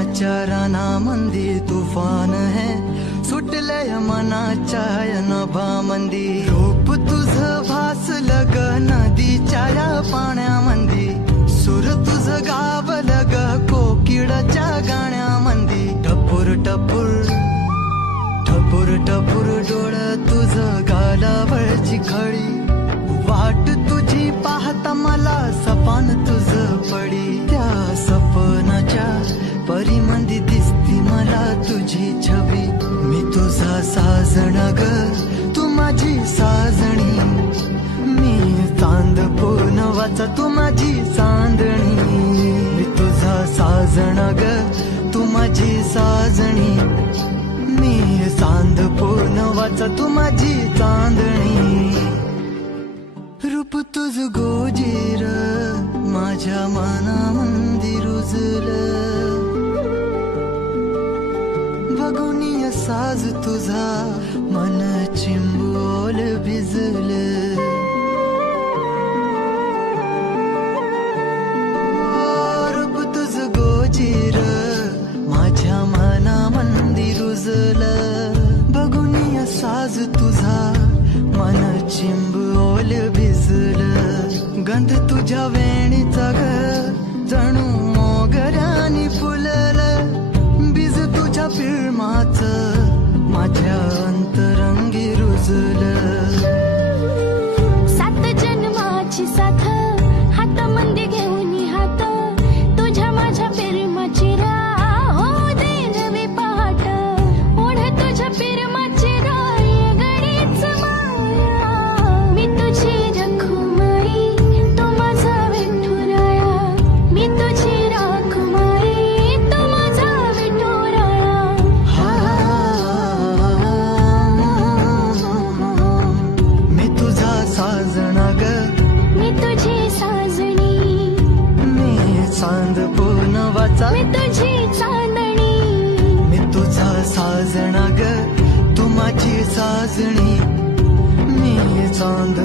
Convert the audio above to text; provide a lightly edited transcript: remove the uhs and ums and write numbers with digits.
प्रेमाच्या रानामंदी तुफान है सुटलय मनाच्या नभामंदी रूप तुझं भासलं ग नदीच्या या पाण्यामंदी सुर तुझं गावलं ग कोकिळाच्या गाण्यामंदी टपूर टपूर टपूर टपूर डोळं तुझं गालावरची खळी वाट तुझी पाहता मला सपान तुझं पडी त्या सपनाच्या परीमंदी दिसती मला तुझी छवी मी तुझा साजण ग तू माझी साजणी मी चांद पूनवाचा तू माझी चांदणी मी तुझा साजण ग तू माझी साजणी मी चांद पूनवाचा तू माझी चांदणी रूप तुझ गोजीर माझ्या मनामंदी रुजलं बघुनिय साज तुझा मन चिंबोल भिजलं रूप तुझ गोजीर माझ्या मनामंदी रुजलं बघुनिय साज तुझा मन चिंबोल भिजलं गंध तुझ्या वेणीचा ग जणू मोगऱ्यानी फुललं बीज तुझ्या पिळमाच माझ्या अंतरंगी रुजलं सात जन्माची साथ हातामंदी घेऊन हात तुझ्या माझ्या प्रेमाची राह हो दे नवी पहाट ओढ तुझ्या प्रेमाची राह गडीच माया मी तुझी रखुमाई तू माझा विठुराया मी तुझी रखुमाई तू माझा विठुराया मी तुझा साजणा ग मी तुझी साजणी मी चांद पूनवाचा मी तुझी चांदणी मी तुझा साजणा ग तू माझी साजणी मी चांद